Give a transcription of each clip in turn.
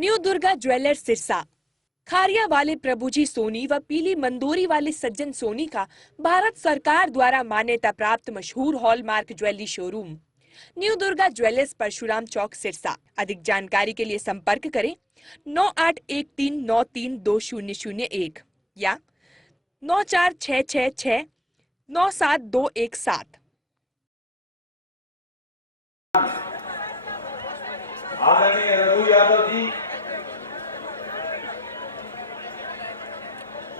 New Durga jewellers Sirsa. Kharia वाले प्रभुजी सोनी व पीली मंदोरी वाले सज्जन सोनी का भारत सरकार द्वारा मान्यता प्राप्त मशहूर hallmark jewellery showroom new Durga jewellers Parshuram Chowk Sirsa. अधिक जानकारी के लिए संपर्क करें 9813932001 या 9466697217। आदरणीय रघु यादव जी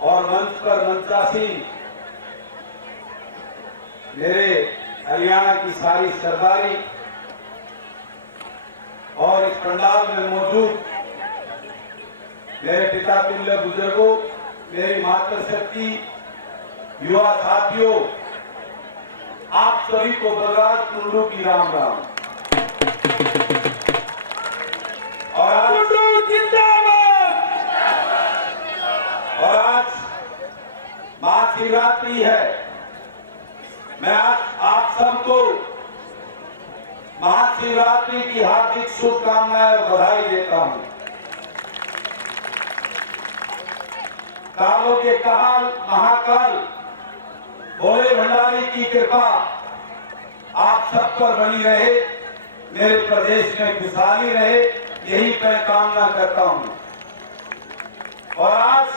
और मंच पर मंचासीन मेरे हरियाणा की सारी सरदारी और इस पंडाल में मौजूद मेरे पिता तुल्य बुजुर्गों, मेरी मातृशक्ति, युवा साथियों, आप सभी को बलराज कुंडू की राम राम। और आज महाशिवरात्रि है। मैं आप सबको महाशिवरात्रि की हार्दिक शुभकामनाएं और बधाई देता हूं। कालों के काल महाकाल भोले भंडारी की कृपा आप सब पर बनी रहे, मेरे प्रदेश में खुशहाली रहे, यही मैं कामना करता हूं। और आज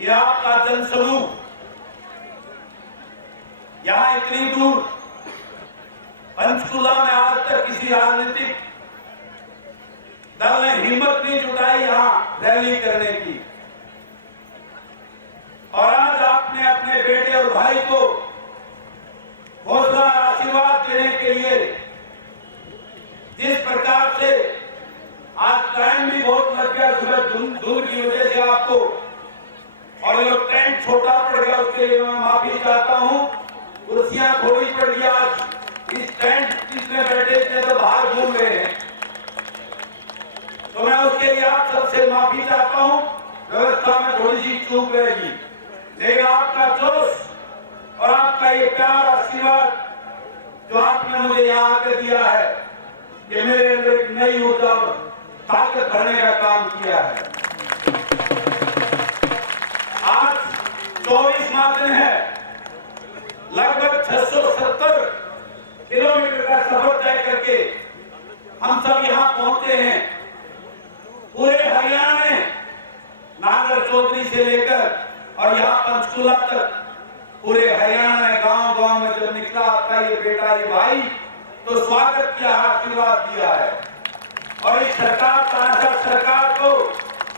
ये आपका जनसमूह यहां इतनी दूर पंचकुला में आज तक किसी राजनीतिक दल ने हिम्मत नहीं जुटाई यहां रैली करने की। और आज आपने अपने बेटे और भाई को हौसला आशीर्वाद देने के लिए जिस प्रकार से आज टाइम भी बहुत लग गया, सुबह धूल की वजह से आपको, और ये टेंट छोटा पड़ गया, उसके लिए मैं माफी चाहता हूं। कुर्सियां थोड़ी पड़ गई, आज इस टेंट जिसमें बैठे थे तो बाहर घूम रहे हैं, तो मैं उसके लिए आप सबसे माफी चाहता हूं। व्यवस्था में थोड़ी सी चूक रहेगी, लेकिन आपका जोश और आपका ये प्यार आशीर्वाद जो आपने मुझे यहाँ आकर दिया है, ये मेरे अंदर एक नई ऊर्जा और ताकत भरने का काम किया है। आज 24 दिन है, लगभग 670 किलोमीटर का सफर तय करके हम सब यहाँ पहुंचे हैं। पूरे हरियाणा में नागर चौधरी से लेकर और यहाँ पंचकुला तक पूरे हरियाणा में गांव-गांव में जब निकला आपका ये बेटा, ये भाई, तो स्वागत किया, आशीर्वाद दिया है। और इस सरकार, तानाशाह सरकार को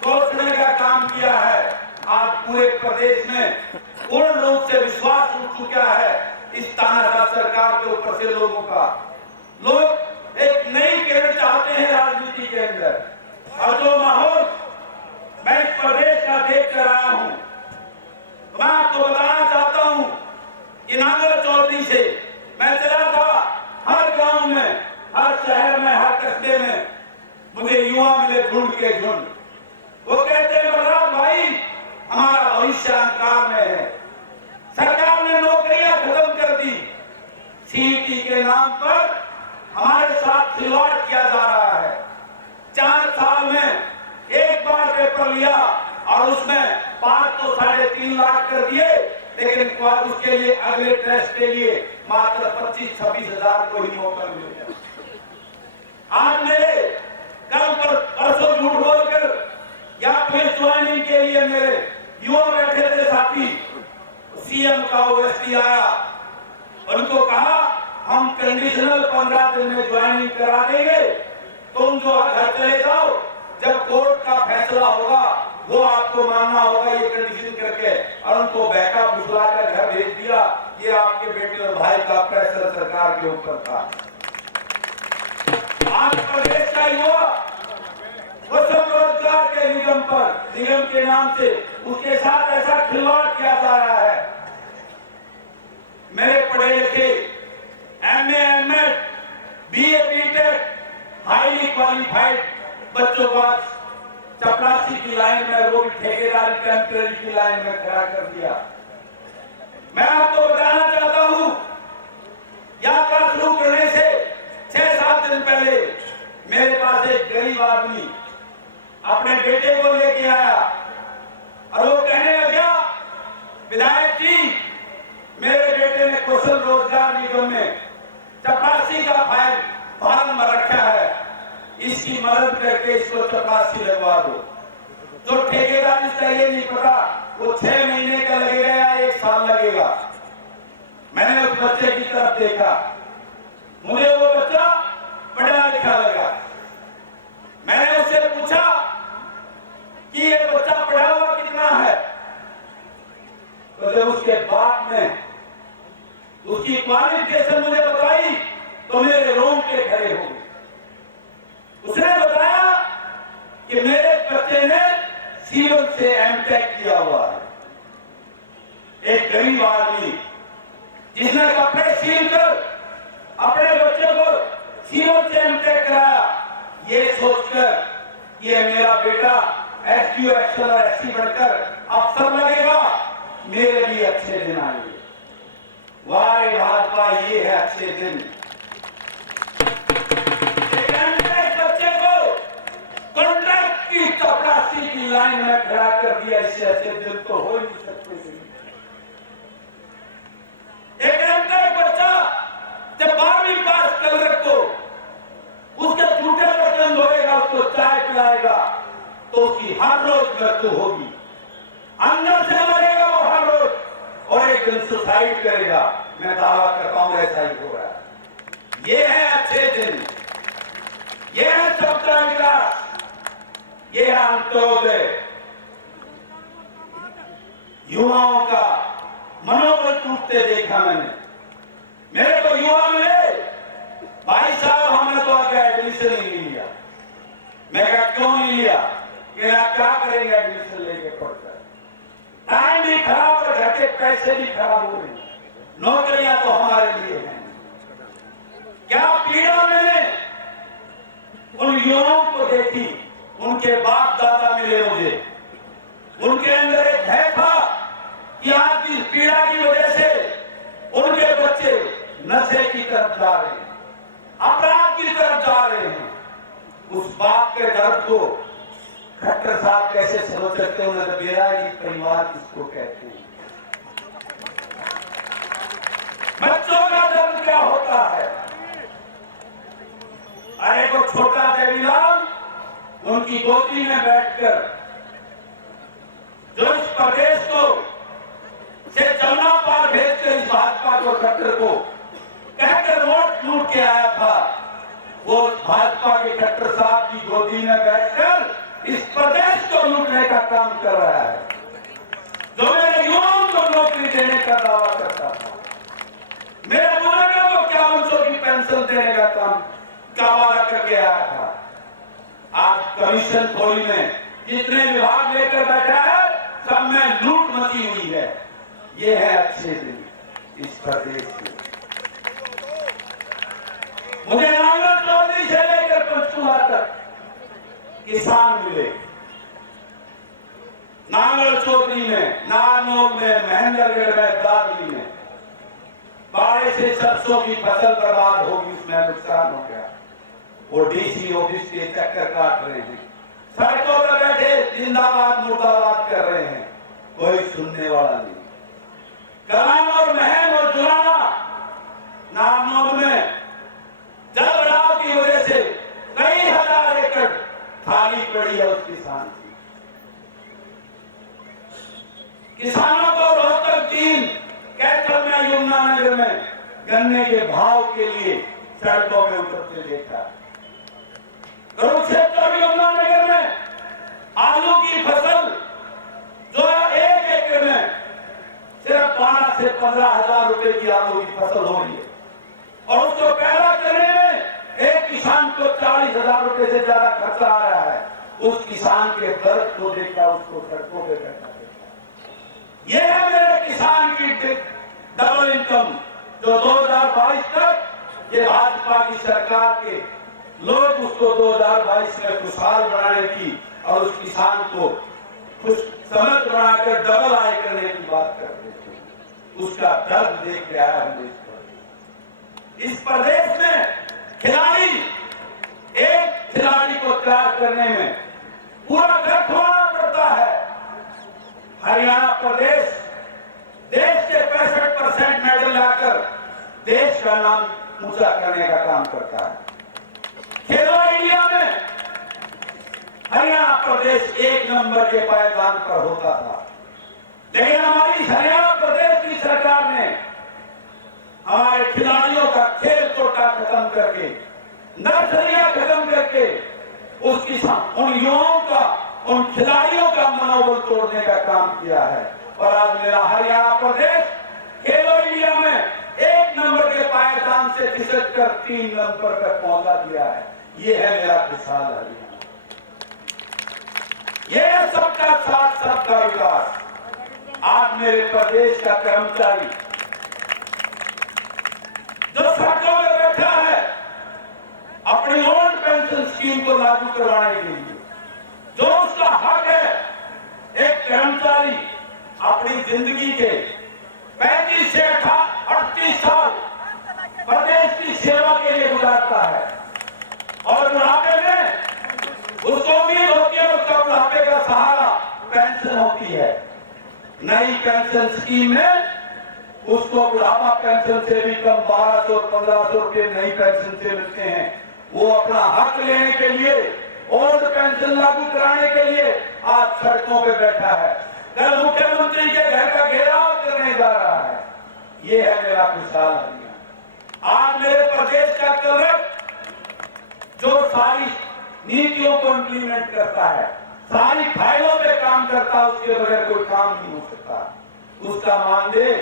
तोड़ने का काम किया है। आज पूरे प्रदेश में पूर्ण रूप से विश्वास उठ चुका है इस तानाशाह सरकार के ऊपर से लोगों का। लोग एक नई किरण चाहते हैं राजनीति के अंदर, और जो माहौल मैं इस प्रदेश का देख कर आया हूं, मैं आपको बताना चाहता हूं कि नागर चौधरी से मैं चला था, हर गांव में, हर शहर में, हर कस्बे में मुझे युवा मिले झुंड के झुंड। वो कहते हैं बलराज भाई, हमारा भविष्य अंधकार में है, सरकार ने नौकरियां खत्म कर दी, सीईटी के नाम पर हमारे साथ खिलवाड़ किया जा रहा है। 4 साल में एक बार पेपर लिया और उसमें 5 तो 3.5 लाख कर दिए, लेकिन उसके लिए अगले टेस्ट के लिए मात्र 25-26 हजार को ही मौका मिलेगा। आज मेरे कल परसों झूठ बोलकर या पुलिस ज्वाइनिंग के लिए मेरे युवा बैठे थे साथी, सीएम का ओएसडी आया, उनको कहा हम कंडीशनल 15 दिन में ज्वाइनिंग करा देंगे, तुम जो घर चले जाओ, जब कोर्ट का फैसला होगा वो आपको मानना होगा ये कंडीशन करके, और उनको बहका फुसलाकर घर भेज दिया। ये आपके बेटे और भाई का प्रेशर सरकार के ऊपर था। आज प्रदेश का युवा वो सब रोजगार के निगम पर, निगम के नाम से उसके साथ ऐसा खिलवाड़ किया जा रहा है। मेरे पढ़े लिखे MA, MEd, BA, BTech, highly qualified बच्चों को चपरासी की लाइन में, वो भी ठेकेदारी टेम्परेरी की लाइन में खड़ा कर दिया। मैं आपको बताना चाहता हूं, यात्रा शुरू करने से 6-7 दिन पहले मेरे पास एक गरीब आदमी अपने बेटे को लेके आया और वो कहने लगा, विधायक जी, मेरे बेटे ने कौशल रोजगार निगम में चपरासी का फार्म रखा है, इसकी मदद करके इसको चपरासी लगवा दो। तो ठेकेदार इसका ये नहीं पता वो 6 महीने का लगेगा या 1 साल लगेगा। मैंने उस बच्चे की तरफ देखा, मुझे वो बच्चा पढ़ा लिखा लगा। मैंने उससे पूछा कि ये बच्चा पढ़ा हुआ कितना है, तो जब उसके बाप ने उसकी क्वालिफिकेशन मुझे बताई तो मेरे रोंगटे खड़े हो गए। उसने बताया कि मेरे बच्चे ने सिविल से एमटेक किया हुआ है। एक गरीब आदमी जिसने कपड़े सील कर अपने बच्चे को सिविल से एमटेक कराया, ये सोचकर ये मेरा बेटा एसडीओ एक्शन और एससी बनकर अफसर लगेगा, मेरे लिए अच्छे दिन आएंगे। वाह भाजपा, ये है अच्छे दिन। बच्चे को कॉन्ट्रैक्ट की चपरासी की लाइन में खड़ा कर दिया, इससे अच्छे दिन तो हो ही नहीं सकते। एक बच्चा जब 12वीं पास कर रखो, उसके झूठे बर्तन धोएगा, उसको चाय पिलाएगा, तो उसकी हर रोज मृत्यु होगी। अंदर से मरेगा वो हर रोज, और एक दिन सुसाइड करेगा। मैं दावा करता हूं ऐसा ही हो रहा है। ये है अच्छे दिन, ये है सबका विकास, ये है अंत्योदय। युवाओं का मनोबल टूटते देखा मैंने। मेरे को युवा मिले, भाई साहब हमने तो आगे एडमिशन ही नहीं लिया। मैं कहा क्यों नहीं लिया? कि आप क्या करेंगे एडमिशन लेके पढ़कर, टाइम भी खराब और घर के पैसे भी खराब हो रहे हैं, नौकरियां तो हमारे लिए हैं। क्या पीड़ा मैंने उन युवाओं को देखी, उनके बाप दादा मिले मुझे, उनके अंदर एक भय था कि आज इस पीड़ा की वजह से उनके बच्चे नशे की तरफ जा रहे हैं, अपराध की तरफ जा रहे हैं। उस बाप के दर्द को खट्टर साहब कैसे समझ सकते हैं? उन्हें बेरानी परिवार किसको कहते हैं? बच्चों का दर्द क्या होता है? अरे वो छोटा देवीलाल उनकी गोदी में बैठकर जो इस प्रदेश को से जमुना पार भेजकर इस भाजपा को खट्टर को कहकर वोट लूट के आया था, वो भाजपा के खट्टर साहब की गोदी में बैठकर इस प्रदेश को लूटने का काम कर रहा है, जो मेरे युवाओं को नौकरी देने का दावा करता था, मेरे बुजुर्गों को 5100 की पेंशन देने का वादा करके आया था। आज कमीशन खोरी में जितने विभाग लेकर बैठा है, सब में लूट मची हुई है। ये है अच्छे दिन इस प्रदेश के। मुझे नांगल चौधरी से लेकर पंचकुला तक किसान मिले। नांगल चौधरी में, नारनौल में, महेंद्रगढ़ में, दादरी में बारिश से सरसों की फसल बर्बाद होगी, उसमें नुकसान हो गया। वो डीसी ऑफिस के चक्कर काट रहे हैं, सड़कों पर बैठे जिंदाबाद मुर्दाबाद कर रहे हैं, कोई सुनने वाला नहीं। कलाम और महम और जुलाना नारनौल में जल भराव की वजह से कई हजार एकड़ खाली पड़ी है उस किसान की। किसानों को रोहतक चीन कैथल में, यमुनानगर में गन्ने के भाव के लिए सड़कों में उतरते देखा। कुरुक्षेत्र यमुनानगर में आलू की फसल जो 1 एकड़ में सिर्फ 12 से 15 हजार रुपए की आलू की फसल हो रही है, और उसको पैदा करने में एक किसान को 40 हजार रुपए से ज्यादा खर्चा आ रहा है। उस किसान के दर्द को देखा, उसको सड़कों पे बैठा देखा। ये है मेरे किसान की डबल इनकम, जो 2022 तक ये भाजपा की सरकार के लोग उसको 2022 में खुशहाल बनाने की और उस किसान को खुश समझ बनाकर डबल आय करने की बात करते थे। उसका दर्द देख के आया हूं। इस प्रदेश में खिलाड़ी एक खिलाड़ी को तैयार करने में पूरा घर खोलना पड़ता है। हरियाणा प्रदेश देश के 65% मेडल लाकर देश का नाम ऊंचा करने का काम करता है। खेलो इंडिया में हरियाणा प्रदेश 1 नंबर के पायदान पर होता था, लेकिन हमारी हरियाणा प्रदेश की सरकार ने हमारे खिलाड़ियों का खेल कोटा खत्म करके, नर्सरियां खत्म करके उसकी उन युवाओं का, उन खिलाड़ियों का मनोबल तोड़ने का काम किया है। और आज मेरा हरियाणा प्रदेश खेलो इंडिया में 1 नंबर के पायदान से खिसक कर 3 नंबर पर पहुंचा दिया है। ये है मेरा खुशहाल हरियाणा। ये है सबका साथ, सबका विकास। आज मेरे प्रदेश का कर्मचारी जो सड़कों में बैठा है अपनी ओल्ड पेंशन स्कीम को लागू करवाने के लिए, जो उसका हक है, एक कर्मचारी अपनी जिंदगी के 35 से 38 साल प्रदेश की सेवा के लिए गुजारता है और बुढ़ापे में उसको उम्मीद होती है उसका बुढ़ापे का सहारा पेंशन होती है। नई पेंशन स्कीम में उसको बुढ़ापा पेंशन से भी कम 1200-1500 रुपए नई पेंशन से मिलते हैं। वो अपना हक लेने के लिए, ओल्ड पेंशन लागू कराने के लिए आज सड़कों पे बैठा है। कल मुख्यमंत्री के घर का घेराव करने जा रहा है। ये है मेरा खुशहाल हरियाणा। आज मेरे प्रदेश का कलेक्टर जो सारी नीतियों को इम्प्लीमेंट करता है, सारी फाइलों पे काम करता है, उसके बगैर कोई काम नहीं हो सकता। उसका मानदेय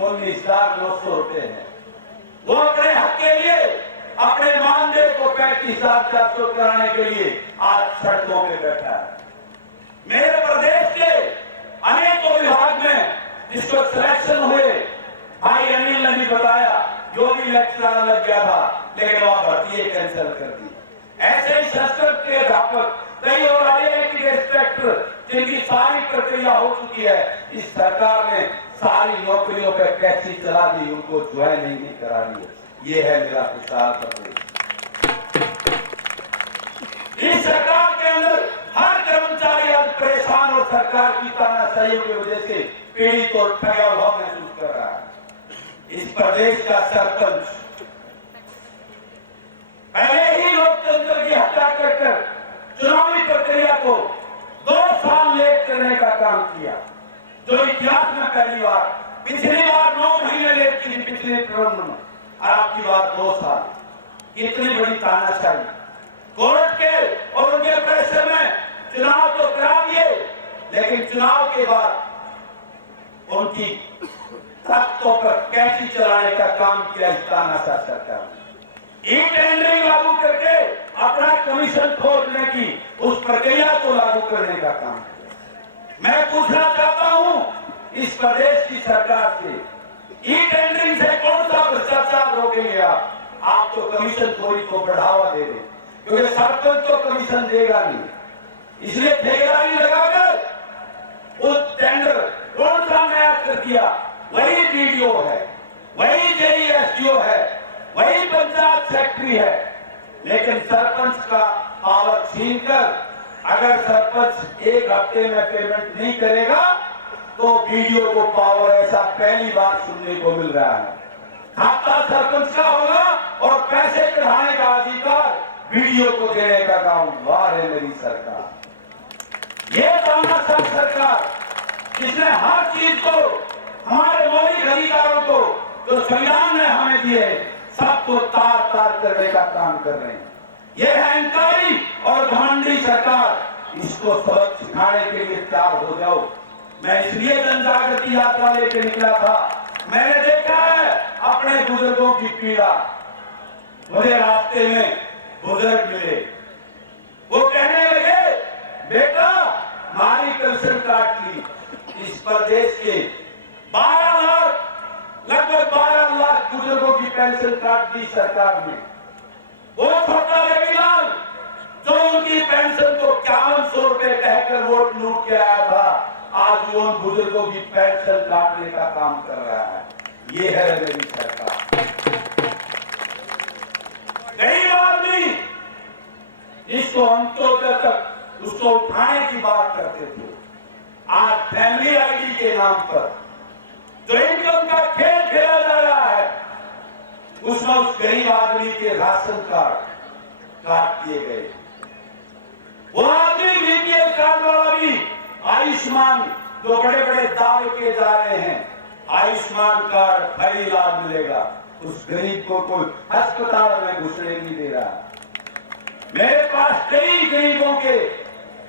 19,900 रुपए है। वो अपने हक के लिए अपने मानदेय को 35,400 कराने के लिए आज सड़कों पे बैठा है। मेरे प्रदेश के अनेकों विभाग में जिसको सिलेक्शन हुए, भाई अनिल ने भी बताया, जो भी लेक्चरर लग गया था लेकिन वह भर्ती कैंसिल कर दी। ऐसे ही संस्कृत के अध्यापक, कई और IIT के इंस्पेक्टर जिनकी सारी प्रक्रिया हो चुकी है, इस सरकार ने सारी नौकरियों पे कैसी चला दी, उनको ज्वाइन नहीं करा दी। ये है मेरा खुशहाल प्रदेश। इस सरकार के अंदर हर कर्मचारी आज परेशान और सरकार की तानाशाही की वजह से पीड़ित और ठगा हुआ महसूस कर रहा है। इस प्रदेश का सरपंच पहले ही लोकतंत्र की हत्या कर चुनावी प्रक्रिया को 2 साल लेट करने का काम किया, जो इतिहास में पहली बार। पिछली बार 9 महीने लेट की थी पिछले टर्म में, और आपकी बार 2 साल। कितनी बड़ी तानाशाही। कोर्ट के और उनके प्रेशर में चुनाव तो करा दिए, लेकिन चुनाव के बाद उनकी तख्तों पर कैंची चलाने का काम किया इस तानाशाह सरकार ने। टेंडरिंग लागू करके अपना कमीशन खोलने की उस प्रक्रिया को लागू करने का काम किया। मैं पूछना चाहता हूं इस प्रदेश की सरकार से, टेंडरिंग से कौन सा भ्रष्टाचार रोकेंगे आप तो कमीशन खोरी को बढ़ावा दे रहे, क्योंकि सरपंच तो कमीशन देगा नहीं, इसलिए ठेकेदारी लगाकर उस टेंडर कौन सा नया कर दिया, वही BDO है, वही JESDO है, वही पंचायत सेक्रेटरी है। लेकिन सरपंच का पावर छीनकर अगर सरपंच 1 हफ्ते में पेमेंट नहीं करेगा तो BDO को पावर, ऐसा पहली बार सुनने को मिल रहा है। खाता सरपंच का होगा और पैसे चढ़ाने का अधिकार BDO को देने का काम। वाह है मेरी सरकार। ये तानाशाह सरकार जिसने हर चीज को, हमारे मौलिक अधिकारों को जो संविधान ने हमें दिए, सबको तार तार करने का काम कर रहे हैं। यह अहंकारी और घमंडी सरकार, इसको सबक सिखाने के लिए तैयार हो जाओ। मैं इसलिए जनजागृति यात्रा लेके निकला था। मैंने देखा है अपने बुजुर्गों की पीड़ा। मुझे रास्ते में बुजुर्ग मिले, वो कहने लगे, बेटा हमारी पेंशन काट ली। इस प्रदेश के 12 लाख, लगभग 12 लाख बुजुर्गों की पेंशन काट दी सरकार ने। वो छोटा बेबीलाल जो उनकी पेंशन को 5100 रुपए कहकर वोट लूट के आया था, आज वो उन बुजुर्गों की पेंशन काटने का काम कर रहा है। ये है मेरी सरकार। गरीब आदमी जिसको अंत्योदय तक उसको उठाने की बात करते थे, आज फैमिली आईडी के नाम पर जो इनकम का खेल खेला जा रहा है, उसमें उस गरीब आदमी के राशन कार्ड काट दिए गए। वो आदमी बीपीएल कार्ड वाला भी आयुष्मान, जो बड़े बड़े दावे किए जा रहे हैं, आयुष्मान कार्ड फ्री इलाज मिलेगा, उस गरीब को कोई अस्पताल में घुसने नहीं दे रहा। मेरे पास कई गरीबों के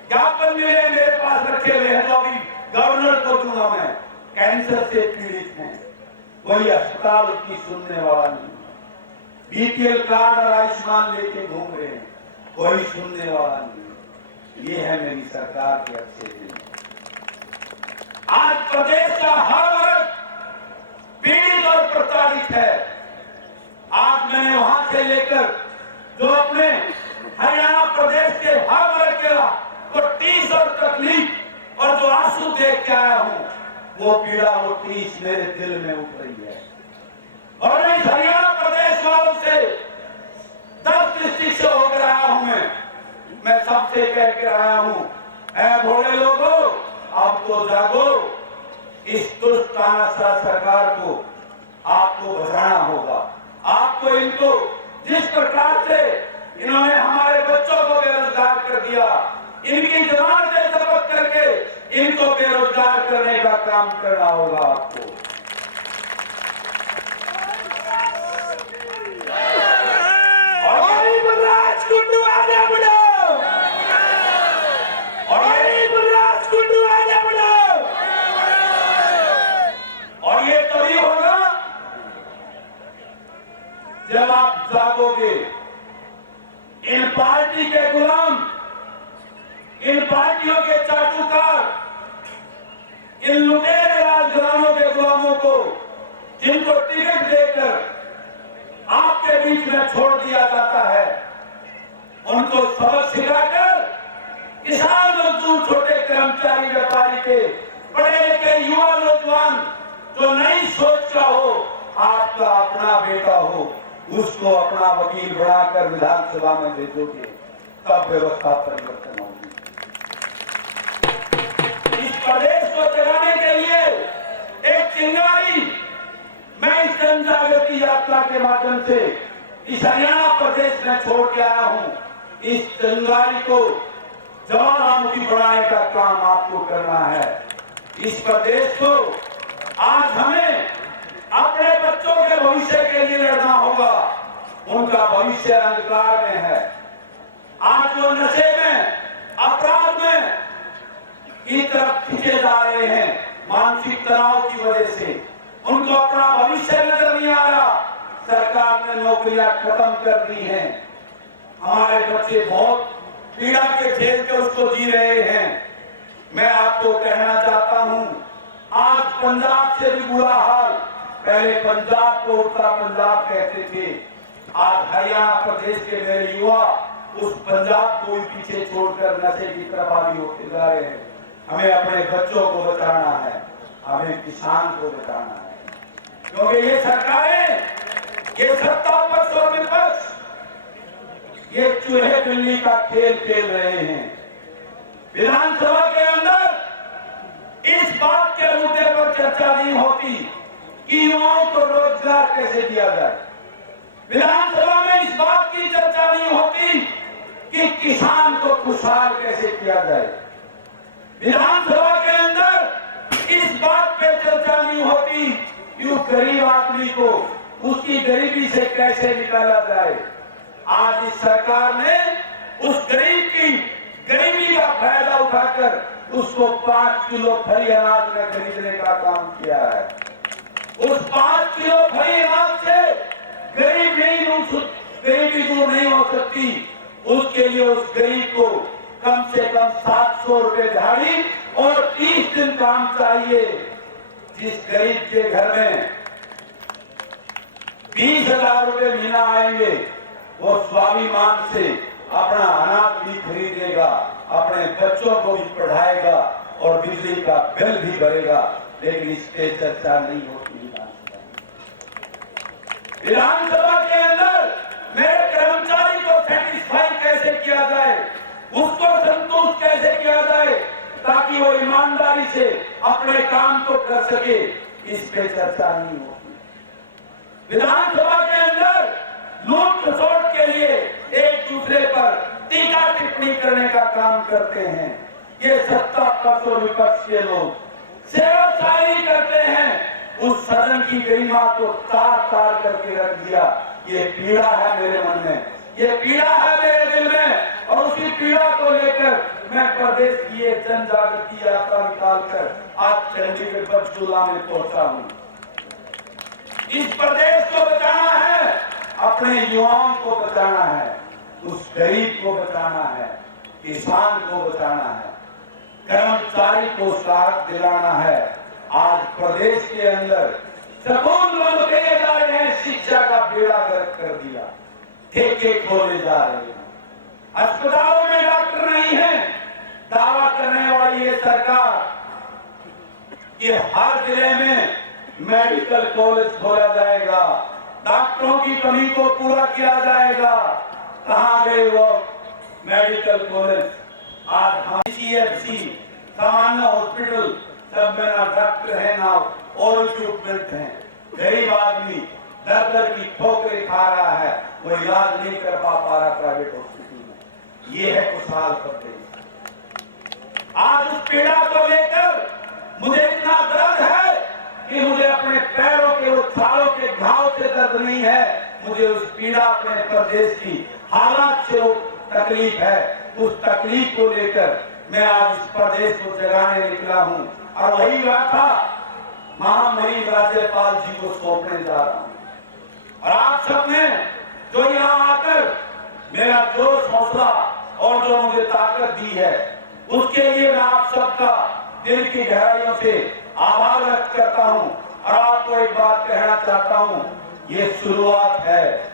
ज्ञापन मिले, मेरे पास रखे हुए हैं, तो अभी गवर्नर को दूंगा मैं, कैंसर से पीड़ित हैं, कोई अस्पताल की सुनने वाला नहीं, बीपीएल कार्ड और आयुष्मान लेके घूम रहे हैं, कोई सुनने वाला नहीं। ये है मेरी सरकार के अच्छे दिन। आज प्रदेश का हर वर्ग पीड़ित और प्रताड़ित है। आज मैंने वहां से लेकर जो अपने हरियाणा प्रदेश के हर वर्ग के वो टीस और तकलीफ और जो आंसू देख के आया हूं, वो पीड़ा, वो टीस मेरे दिल में उठ रही है। और इस हरियाणा प्रदेश वालों से 10 डिस्ट्रिक्ट से होकर आया हूं मैं सबसे कह के आया हूं, ऐ भोले लोगों, अब तो जागो, इस दुष्ट तानाशाह सरकार को आपको बचाना होगा। आपको इनको जिस प्रकार से इन्होंने हमारे बच्चों को बेरोजगार कर दिया, इनकी जमानतें जब्त करके इनको बेरोजगार करने का काम करना होगा आपको। और ये तभी होगा जब आप जागोगे। इन पार्टी के गुलाम, इन पार्टियों के चाटुकार, इन लुटेरे राजघरानों के गुलामों को, जिनको टिकट देकर आपके बीच में छोड़ दिया जाता है, उनको सबक सिखाकर किसान, मजदूर, छोटे कर्मचारी, व्यापारी के, पढ़े लिखे युवा नौजवान जो नई सोच का हो, आपका अपना बेटा हो, उसको अपना वकील बनाकर विधानसभा में भेजोगे, तब व्यवस्था परिवर्तन होगी। इस प्रदेश को चलाने के लिए एक चिंगारी मैं इस जन जागृति यात्रा के माध्यम से इस हरियाणा प्रदेश में छोड़ के आया हूं। इस चिंगारी को ज्वालामुखी बढ़ाने का काम आपको करना है। इस प्रदेश को आज हमें अपने बच्चों के भविष्य के लिए लड़ना होगा। उनका भविष्य अंधकार में है। आज वो नशे में, अपराध में की तरफ खींचे जा रहे हैं, मानसिक तनाव की वजह से उनको अपना भविष्य नजर नहीं आ रहा। सरकार ने नौकरियां खत्म कर दी हैं। हमारे बच्चे बहुत पीड़ा के झेल के उसको जी रहे हैं। मैं आपको कहना चाहता हूं, आज पंजाब से भी बुरा हाल, पहले पंजाब को उत्तर पंजाब कहते थे, आज हरियाणा प्रदेश के मेरे युवा उस पंजाब को भी पीछे छोड़कर नशे की तरफ आगे होते जा रहे हैं। हमें अपने बच्चों को बचाना है, हमें किसान को बचाना है, क्योंकि ये सरकारें, ये सत्ता पक्ष और विपक्ष ये चूहे बिल्ली का खेल खेल रहे हैं। विधानसभा के अंदर इस बात के मुद्दे पर चर्चा नहीं होती कि युवाओं को रोजगार कैसे दिया जाए। विधानसभा में इस बात की चर्चा नहीं होती कि किसान को खुशहाल कैसे किया जाए। विधानसभा के अंदर इस बात पे चर्चा नहीं होती कि उस गरीब आदमी को उसकी गरीबी से कैसे निकाला जाए। आज इस सरकार ने उस गरीब की गरीबी का फायदा उठाकर उसको 5 किलो फ्री अनाज में खरीदने का काम किया है। उस 5 किलो फ्री अनाज से गरीबी दूर नहीं हो सकती। उसके लिए उस गरीब को कम से कम 700 रुपए दिहाड़ी और 30 दिन काम चाहिए। जिस गरीब के घर में 20,000 रुपए महीना आएंगे, वो स्वाभिमान से अपना अनाज भी खरीदेगा, अपने बच्चों को भी पढ़ाएगा और बिजली का बिल भी भरेगा। लेकिन इस पे चर्चा नहीं होती। विधानसभा के अंदर मेरे कर्मचारी को सेटिस्फाई कैसे किया जाए, उसको संतुष्ट कैसे किया जाए ताकि वो ईमानदारी से अपने काम को कर सके, इस पे चर्चा नहीं होती। विधानसभा के अंदर लूट खसोट के लिए एक दूसरे पर टीका टिप्पणी करने का काम करते हैं। ये सत्ता पक्ष और विपक्ष के लोग सेवाशाही करते हैं। उस सदन की गरिमा को तार तार करके रख दिया। ये पीड़ा है मेरे मन में, ये पीड़ा है मेरे दिल में, और उसी पीड़ा को लेकर मैं प्रदेश की एक जन जागृति यात्रा निकालकर आज चंडीगढ़ पंचकूला में पहुंचा हूं। इस प्रदेश को बचाना है, अपने युवाओं को बचाना है, उस गरीब को बचाना है, किसान को बचाना है, कर्मचारी को राहत दिलाना है। आज प्रदेश के अंदर स्कूल बंद किए जा रहे हैं, शिक्षा का बेड़ा गर्क कर दिया, ठेके खोले जा रहे हैं, अस्पतालों में डॉक्टर नहीं है। दावा करने वाली ये सरकार कि हर जिले में मेडिकल कॉलेज खोला जाएगा, डॉक्टरों की कमी को पूरा किया जाएगा। कहां गए वो मेडिकल कॉलेज? आज हम CFC सामान्य हॉस्पिटल सब में ना डॉक्टर है ना और इक्विपमेंट है। गरीब आदमी दर दर की ठोकरें खा रहा है, वो इलाज नहीं कर पा रहा प्राइवेट हॉस्पिटल में। ये है खुशहाल प्रदेश। आज उस पीड़ा को लेकर मुझे इतना दर्द है कि मुझे अपने पैरों के उछालों के घाव से दर्द नहीं है, मुझे उस पीड़ा अपने प्रदेश की हालात से तकलीफ है। उस तकलीफ को लेकर मैं आज इस प्रदेश को जगाने निकला हूं, और वही गाथा महामहिम राज्यपाल जी को सौंपने जा रहा हूं। और आप सबने जो यहाँ आकर मेरा जोश हौसला और जो मुझे ताकत दी है, उसके लिए मैं आप सबका दिल की गहराइयों से आभार व्यक्त करता हूं। और आपको एक बात कहना चाहता हूं, ये शुरुआत है,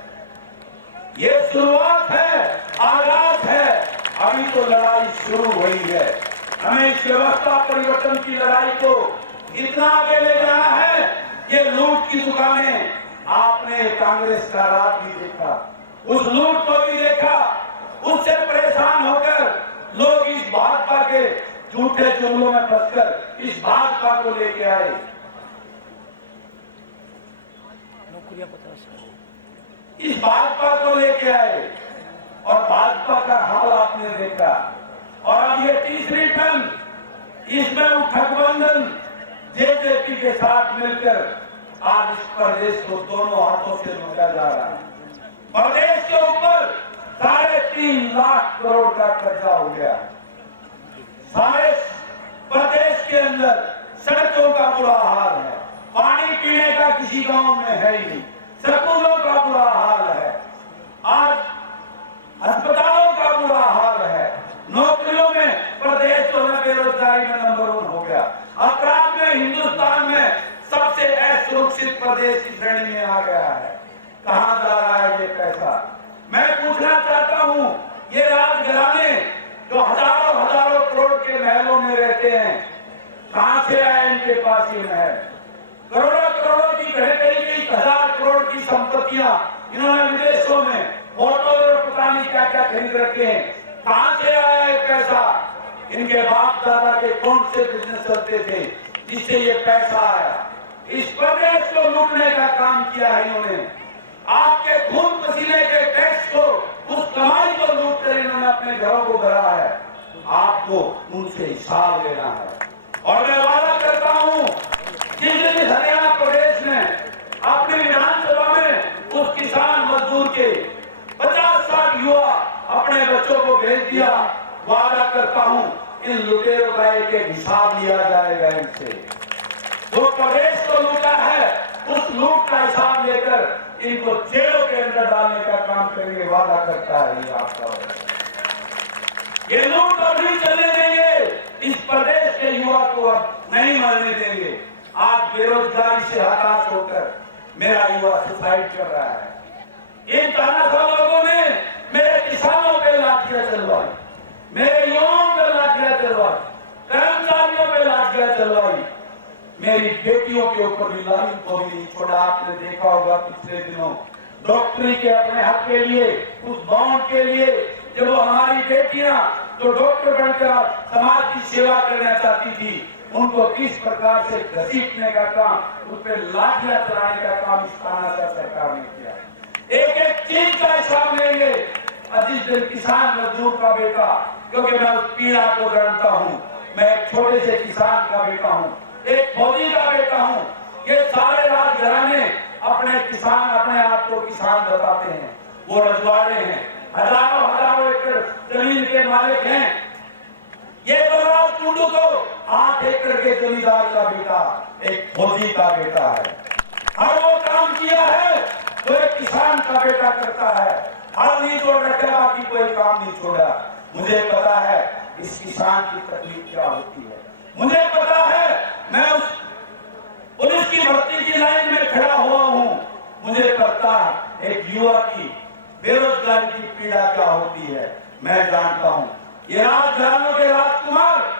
ये शुरुआत है, आगाज है। अभी तो लड़ाई शुरू हुई है। हमें इस व्यवस्था परिवर्तन की लड़ाई को इतना आगे ले जाना है। ये लूट की दुकानें, आपने कांग्रेस का राज भी देखा, उस लूट को भी देखा, उससे परेशान होकर लोग इस भाजपा के झूठे जुमलों में फंसकर इस भाजपा को लेके आए। इस भाजपा को लेके आए और भाजपा का हाल आपने देखा। और अब ये तीसरी टर्म, इसमें गठबंधन जेजेपी के साथ मिलकर आज इस प्रदेश को दोनों हाथों से लूटा जा रहा है। प्रदेश के ऊपर 3.5 लाख करोड़ का कर्जा हो गया। सारे प्रदेश के अंदर सड़कों का बुरा हाल है, पानी पीने का किसी गांव में है ही नहीं, स्कूलों का बुरा हाल है, आज अस्पतालों का बुरा हाल है, नौकरियों में प्रदेश जो है बेरोजगारी में नंबर 1 हो गया, अपराध में हिंदुस्तान में सबसे असुरक्षित प्रदेश की श्रेणी में आ गया है। कहां जा रहा है ये पैसा? मैं पूछना चाहता हूं, ये राजघराने जो हजारों हजारों करोड़ के महलों में रहते हैं, कहां से आए इनके पास ये महल? करोड़ों करोड़ों की कही गई 1000 करोड़ की संपत्तियां इन्होंने विदेशों में होटल और पता नहीं क्या क्या खरीद रखे हैं। कहां से आया है पैसा? इनके बाप दादा के कौन से बिजनेस चलते थे जिससे ये पैसा आया? इस प्रदेश को लूटने का काम किया है इन्होंने। आपके खून पसीने के टैक्स को, उस कमाई को लूट कर इन्होंने अपने घरों को भरा है। आपको उनसे हिसाब लेना है। और मैं वादा करता हूं, जिस दिन हरियाणा प्रदेश में अपनी विधानसभा में उस किसान मजदूर के 50-60 युवा अपने बच्चों को भेज दिया, वादा करता हूं इन लुटेरों का एक हिसाब लिया जाएगा इनसे। जो प्रदेश को लूटा है, उस लूट का हिसाब लेकर इनको जेलों के अंदर डालने का काम करेंगे, वादा करता है ये आपका। ये लूट अब नहीं चलने देंगे, इस प्रदेश के युवा को अब नहीं मरने देंगे। आज बेरोजगारी से हताश होकर मेरा युवा सुसाइड कर रहा है। इन तानाशाह लोगों ने मेरे किसानों पे लाठियां चलवाई, मेरे युवाओं पे लाठियां चलवाई, कर्मचारियों पे लाठियां चलवाई, मेरी बेटियों के ऊपर भी लाइन को भी नहीं छोड़ा। आपने देखा होगा पिछले दिनों डॉक्टरी के अपने हक के लिए, उस बॉन्ड के लिए, जब वो हमारी बेटियां जो डॉक्टर बनकर समाज की सेवा करना चाहती थी, उनको किस प्रकार से घसीटने का काम, उन पर लाठियां चलाने का काम इस तानाशाह सरकार ने किया। एक एक चीज का हिसाब लेंगे। जिस दिन किसान मजदूर का बेटा, क्योंकि मैं उस पीड़ा को जानता हूँ, मैं एक छोटे से किसान का बेटा हूँ, एक फौजी का बेटा हूँ, ये सारे राजघराने अपने किसान, अपने आप को किसान बताते हैं, वो रजवाड़े हैं, हजारों हजारों एकड़ जमीन के मालिक हैं। ये बलराज टुडू तो 8 एकड़ के जमींदार का बेटा, एक फौजी का बेटा है। हर वो काम किया है तो एक किसान का बेटा करता है। हर नहीं छोड़ रखा, बाकी कोई काम नहीं छोड़ा। मुझे पता है इस किसान की तकलीफ क्या होती है, मुझे पता है। मैं उस पुलिस की भर्ती की लाइन में खड़ा हुआ हूँ, मुझे पता एक युवा की बेरोजगारी की पीड़ा क्या होती है, मैं जानता हूँ। ये राजघरानों के राजकुमार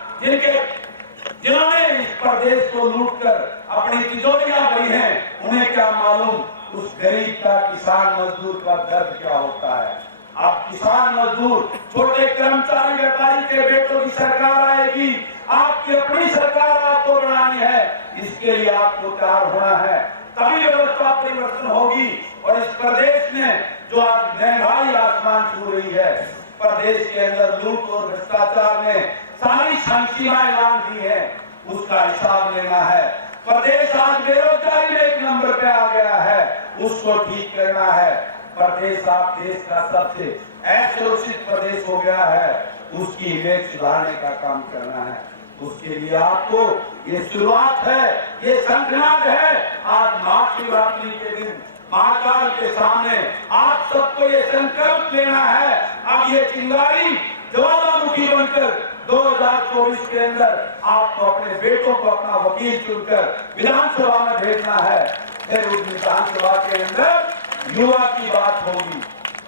जिन्होंने इस प्रदेश को लूटकर अपनी तिजोरियां भरी हैं, उन्हें क्या मालूम उस गरीब का, किसान मजदूर का दर्द क्या होता है। अब किसान मजदूर, छोटे कर्मचारी, व्यापारी के बेटों की सरकार आएगी, आपकी अपनी सरकार आपको बनानी है, इसके लिए आपको तैयार होना है, तभी व्यवस्था परिवर्तन होगी। और इस प्रदेश में जो आज महंगाई आसमान छू रही है, प्रदेश के अंदर लूट और भ्रष्टाचार ने सारी सीमाएं लांघ दी है, उसका हिसाब लेना है। प्रदेश आज बेरोजगारी में 1 नंबर पे आ गया है, उसको ठीक करना है। प्रदेश आप देश का सबसे असुरक्षित प्रदेश हो गया है, उसकी इमेज सुधारने का काम करना है। उसके लिए आपको ये शुरुआत है, ये संकल्प है। आज महाशिवरात्रि के दिन महाकाल के सामने आप सबको ये संकल्प लेना है। अब ये चिंगारी ज्वालामुखी बनकर 2024 के अंदर आपको अपने बेटों को अपना वकील चुनकर विधानसभा में भेजना है। फिर उस विधानसभा के अंदर युवा की बात होगी,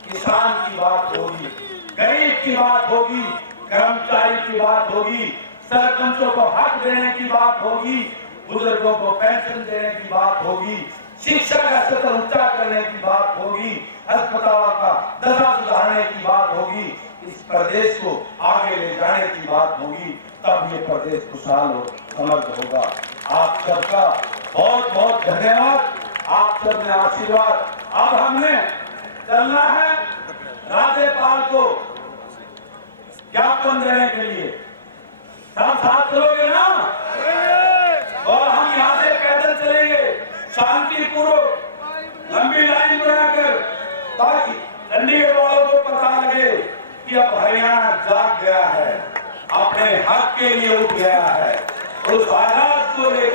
किसान की बात होगी, गरीब की बात होगी, कर्मचारी की बात होगी, सरपंचों को हक देने की बात होगी, बुजुर्गों को पेंशन देने की बात होगी, शिक्षा का स्तर ऊंचा करने की बात होगी, अस्पतालों का दशा सुधारने की बात होगी, इस प्रदेश को आगे ले जाने की बात होगी। तब ये प्रदेश खुशहाल हो, समृद्ध होगा। आप सबका बहुत बहुत धन्यवाद, आप सब ने आशीर्वाद। अब हमने चलना है राज्यपाल को ज्ञापन देने के लिए। सब साथ चलोगे ना? और हम यहाँ से पैदल चलेंगे शांतिपूर्वक, लंबी लाइन बनाकर, ताकि चंडीगढ़ वालों को पता लगे कि अब हरियाणा जाग गया है, अपने हक के लिए उठ गया है, उस आजाद को लेकर